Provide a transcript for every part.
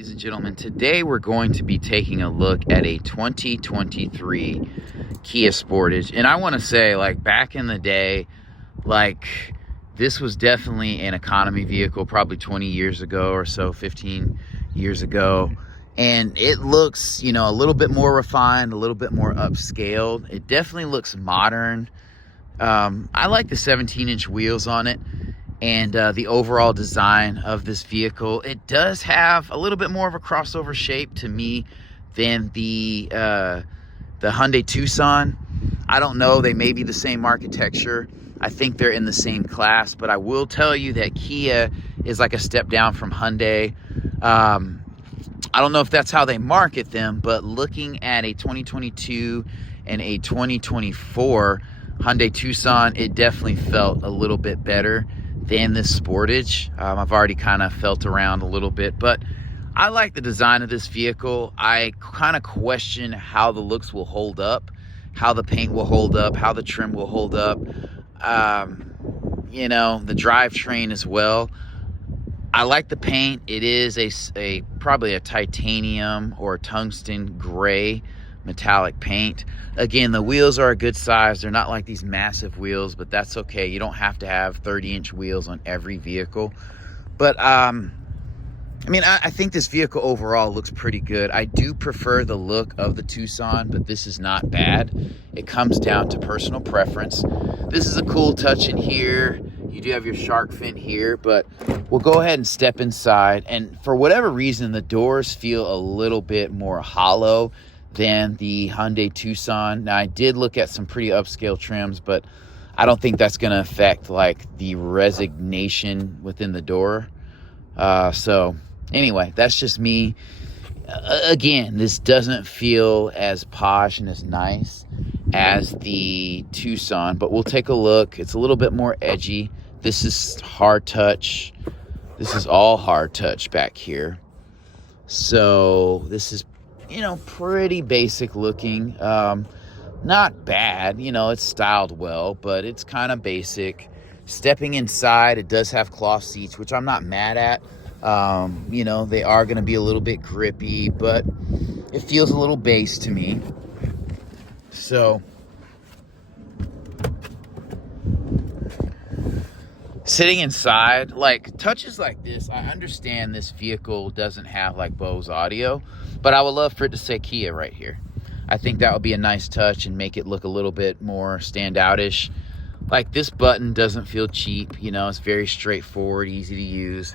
ladies and gentlemen. Today we're going to be taking a look at a 2023 Kia Sportage. And I want to say, like, back in the day, like, this was definitely an economy vehicle, probably 20 years ago or so, 15 years ago. And it looks, you know, a little bit more refined, a little bit more upscaled. It definitely looks modern. I like the 17-inch wheels on it. And the overall design of this vehicle, it does have a little bit more of a crossover shape to me than the Hyundai Tucson. I don't know, they may be the same architecture. I think they're in the same class, but I will tell you that Kia is like a step down from Hyundai. I don't know if that's how they market them, but looking at a 2022 and a 2024 Hyundai Tucson, it definitely felt a little bit better than this Sportage. I've already kind of felt around a little bit, but I like the design of this vehicle. I kind of question how the looks will hold up, how the paint will hold up, how the trim will hold up, you know, the drivetrain as well. I like the paint. It is a probably a titanium or tungsten gray metallic paint. Again, the wheels are a good size. They're not like these massive wheels, but that's okay. You don't have to have 30-inch wheels on every vehicle. But I mean, I think this vehicle overall looks pretty good. I do prefer the look of the Tucson, but this is not bad. It comes down to personal preference. This is a cool touch in here. You do have your shark fin here, but we'll go ahead and step inside. And for whatever reason, the doors feel a little bit more hollow than the Hyundai Tucson. Now, I did look at some pretty upscale trims, but I don't think that's going to affect like the resignation within the door. So anyway, that's just me. Again, this doesn't feel as posh and as nice as the Tucson, but we'll take a look. It's a little bit more edgy. This is hard touch. This is all hard touch back here. So this is, you know, pretty basic looking. Not bad, you know, it's styled well, but it's kind of basic. Stepping inside, it does have cloth seats, which I'm not mad at. You know, they are going to be a little bit grippy, but it feels a little base to me. So sitting inside, like, touches like this, I understand this vehicle doesn't have like Bose audio, but I would love for it to say Kia right here. I think that would be a nice touch and make it look a little bit more standout-ish. Like, this button doesn't feel cheap, you know, it's very straightforward, easy to use.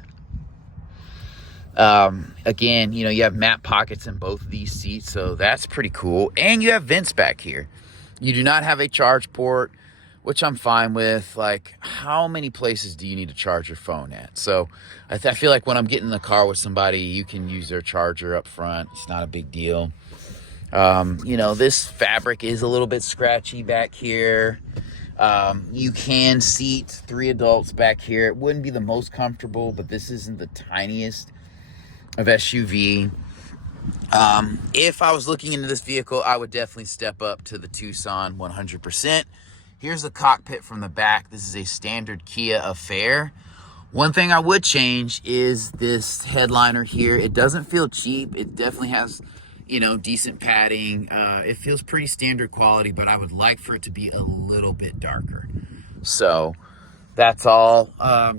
Again, you know, you have map pockets in both of these seats, so that's pretty cool. And you have vents back here. You do not have a charge port, which I'm fine with. Like, how many places do you need to charge your phone at? So I feel like when I'm getting in the car with somebody, you can use their charger up front. It's not a big deal. You know, this fabric is a little bit scratchy back here. You can seat 3 adults back here. It wouldn't be the most comfortable, but this isn't the tiniest of SUV. If I was looking into this vehicle, I would definitely step up to the Tucson 100%. Here's the cockpit from the back. This is a standard Kia affair. One thing I would change is this headliner here. It doesn't feel cheap. It definitely has, you know, decent padding. It feels pretty standard quality, but I would like for it to be a little bit darker. So that's all.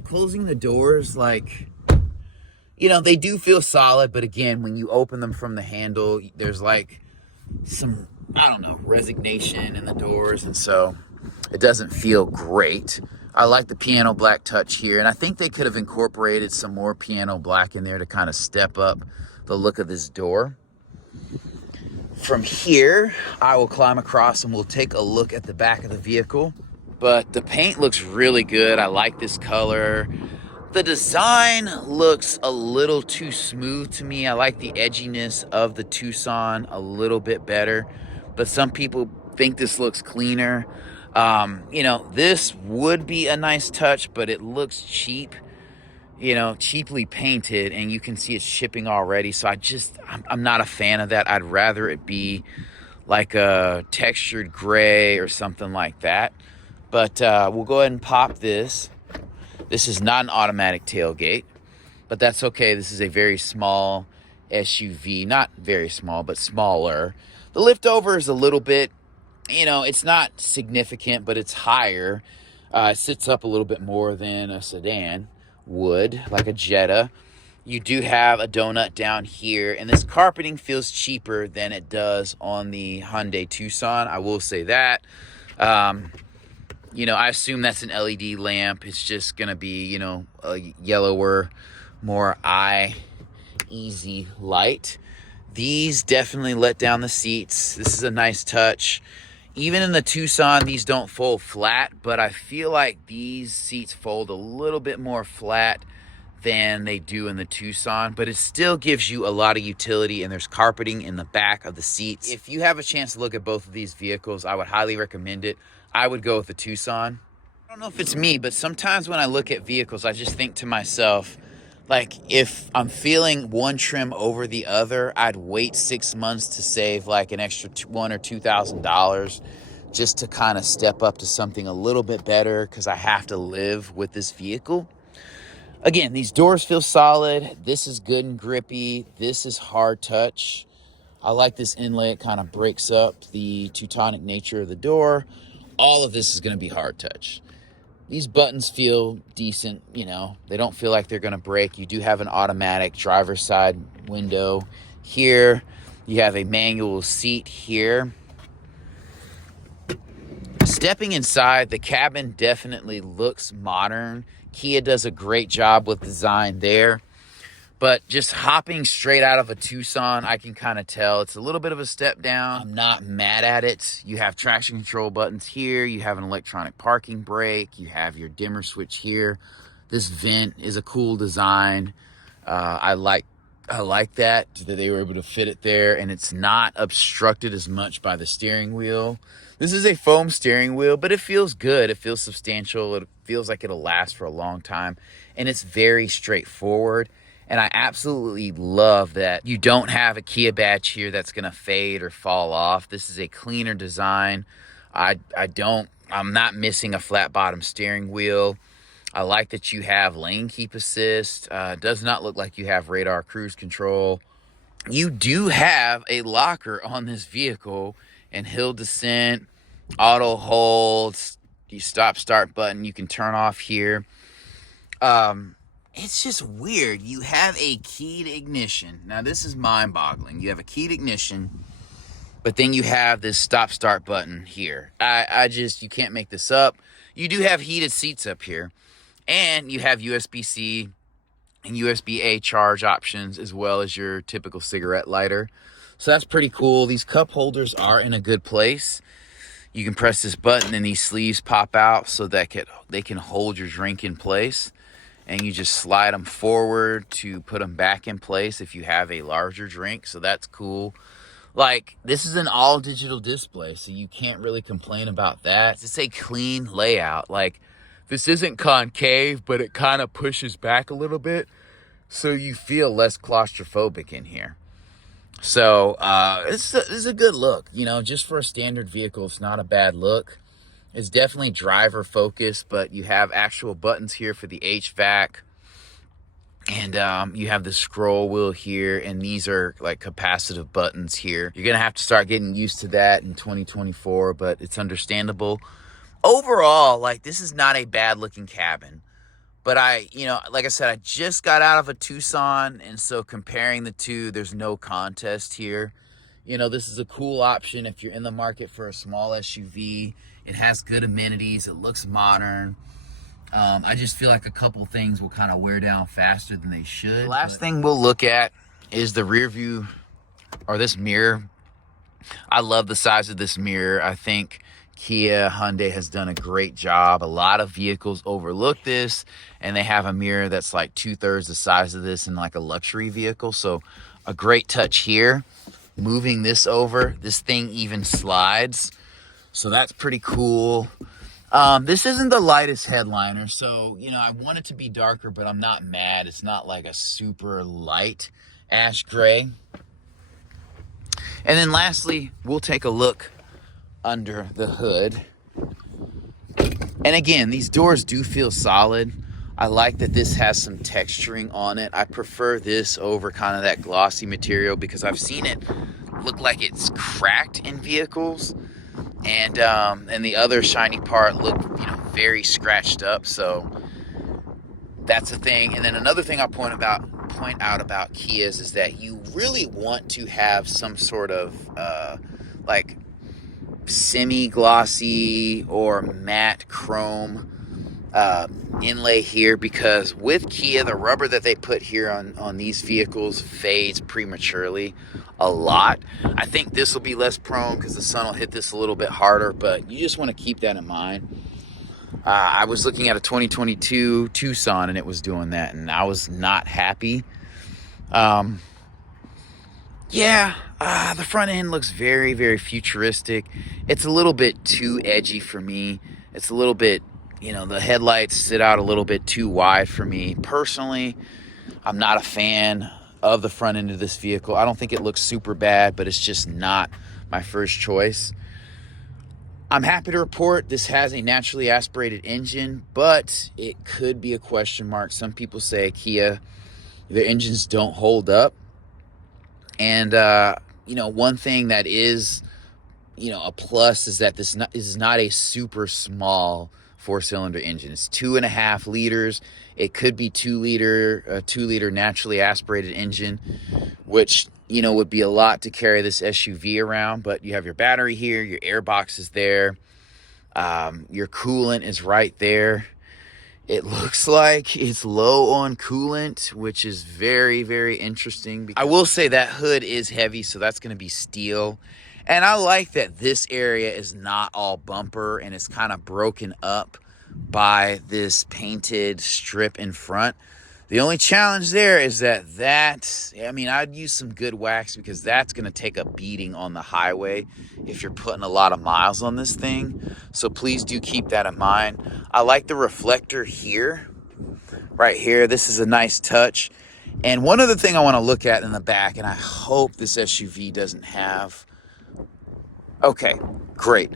Closing the doors, like, you know, they do feel solid, but again, when you open them from the handle, there's like some, I don't know, resignation in the doors, and so it doesn't feel great. I like the piano black touch here, and I think they could have incorporated some more piano black in there to kind of step up the look of this door. From here, I will climb across and we'll take a look at the back of the vehicle. But the paint looks really good. I like this color. The design looks a little too smooth to me. I like the edginess of the Tucson a little bit better, but some people think this looks cleaner. You know, this would be a nice touch, but it looks cheap, you know, cheaply painted, and you can see it's shipping already. So I'm not a fan of that. I'd rather it be like a textured gray or something like that. But we'll go ahead and pop this. This is not an automatic tailgate, but that's okay. This is a very small SUV. Not very small, but smaller. The lift over is a little bit, it's not significant, but it's higher. It sits up a little bit more than a sedan would, like a Jetta. You do have a donut down here, and this carpeting feels cheaper than it does on the Hyundai Tucson. I will say that. I assume that's an LED lamp. It's just going to be, a yellower, more easy light. These definitely let down the seats. This is a nice touch. Even in the Tucson, these don't fold flat, but I feel like these seats fold a little bit more flat than they do in the Tucson, but it still gives you a lot of utility, and there's carpeting in the back of the seats. If you have a chance to look at both of these vehicles, I would highly recommend it. I would go with the Tucson. I don't know if it's me, but sometimes when I look at vehicles, I just think to myself, like, if I'm feeling one trim over the other, I'd wait 6 months to save like an extra $1,000 or $2,000 just to kind of step up to something a little bit better, because I have to live with this vehicle. Again, these doors feel solid. This is good and grippy. This is hard touch. I like this inlay. It kind of breaks up the Teutonic nature of the door. All of this is going to be hard touch. These buttons feel decent, They don't feel like they're going to break. You do have an automatic driver's side window here. You have a manual seat here. Stepping inside, the cabin definitely looks modern. Kia does a great job with design there. But just hopping straight out of a Tucson, I can kind of tell it's a little bit of a step down. I'm not mad at it. You have traction control buttons here. You have an electronic parking brake. You have your dimmer switch here. This vent is a cool design. I like that they were able to fit it there, and it's not obstructed as much by the steering wheel. This is a foam steering wheel, but it feels good. It feels substantial. It feels like it'll last for a long time, and it's very straightforward. And I absolutely love that you don't have a Kia badge here that's going to fade or fall off. This is a cleaner design. I'm not missing a flat bottom steering wheel. I like that you have lane keep assist. Does not look like you have radar cruise control. You do have a locker on this vehicle, and hill descent, auto hold, you stop start button you can turn off here. It's just weird. You have a keyed ignition. Now, this is mind-boggling. You have a keyed ignition, but then you have this stop-start button here. You can't make this up. You do have heated seats up here, and you have USB-C and USB-A charge options, as well as your typical cigarette lighter. So that's pretty cool. These cup holders are in a good place. You can press this button, and these sleeves pop out so that they can hold your drink in place. And you just slide them forward to put them back in place if you have a larger drink. So that's cool. Like, this is an all digital display, so you can't really complain about that. It's a clean layout. Like, this isn't concave, but it kind of pushes back a little bit, so you feel less claustrophobic in here. So this is a good look. Just for a standard vehicle, it's not a bad look. It's definitely driver focused, but you have actual buttons here for the HVAC. And you have the scroll wheel here, and these are like capacitive buttons here. You're going to have to start getting used to that in 2024, but it's understandable. Overall, like, this is not a bad looking cabin. But like I said, I just got out of a Tucson, and so comparing the two, there's no contest here. This is a cool option if you're in the market for a small SUV. It has good amenities. It looks modern. I just feel like a couple things will kind of wear down faster than they should. The last thing we'll look at is the rear view, or this mirror. I love the size of this mirror. I think Kia, Hyundai has done a great job. A lot of vehicles overlook this, and they have a mirror that's like 2/3 the size of this in like a luxury vehicle. So a great touch here. Moving this over, this thing even slides. So that's pretty cool. This isn't the lightest headliner, so, I want it to be darker, but I'm not mad. It's not like a super light ash gray. And then lastly, we'll take a look under the hood. And again, these doors do feel solid. I like that this has some texturing on it. I prefer this over kind of that glossy material because I've seen it look like it's cracked in vehicles, and the other shiny part looked, you know, very scratched up. So that's a thing. And then another thing I'll point out about Kias is that you really want to have some sort of like semi-glossy or matte chrome inlay here, because with Kia, the rubber that they put here on these vehicles fades prematurely a lot. I think this will be less prone because the sun will hit this a little bit harder, but you just want to keep that in mind. I was looking at a 2022 Tucson and it was doing that, and I was not happy. Yeah, the front end looks very, very futuristic. It's a little bit too edgy for me. It's a little bit, you know, the headlights sit out a little bit too wide for me. Personally, I'm not a fan of the front end of this vehicle. I don't think it looks super bad, but it's just not my first choice. I'm happy to report this has a naturally aspirated engine, but it could be a question mark. Some people say Kia, their engines don't hold up. And, you know, one thing that is, you know, a plus is that this is not a super small 4-cylinder engine. It's 2.5 liters. It could be 2-liter naturally aspirated engine, which, you know, would be a lot to carry this SUV around. But you have your battery here, your air box is there, your coolant is right there. It looks like it's low on coolant, which is very, very interesting. I will say that hood is heavy, so that's going to be steel. And I like that this area is not all bumper and it's kind of broken up by this painted strip in front. The only challenge there is that I mean, I'd use some good wax because that's going to take a beating on the highway if you're putting a lot of miles on this thing. So please do keep that in mind. I like the reflector here, right here. This is a nice touch. And one other thing I want to look at in the back, and I hope this SUV doesn't have. Okay, great.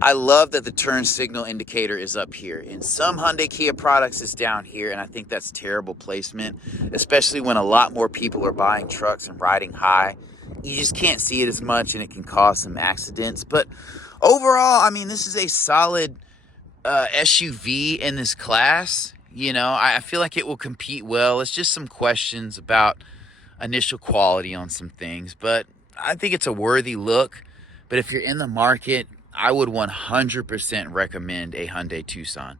I love that the turn signal indicator is up here. In some Hyundai Kia products, it's down here, and I think that's terrible placement, especially when a lot more people are buying trucks and riding high. You just can't see it as much, and it can cause some accidents. But overall, I mean, this is a solid SUV in this class. You know, I feel like it will compete well. It's just some questions about initial quality on some things, but I think it's a worthy look. But if you're in the market, I would 100% recommend a Hyundai Tucson.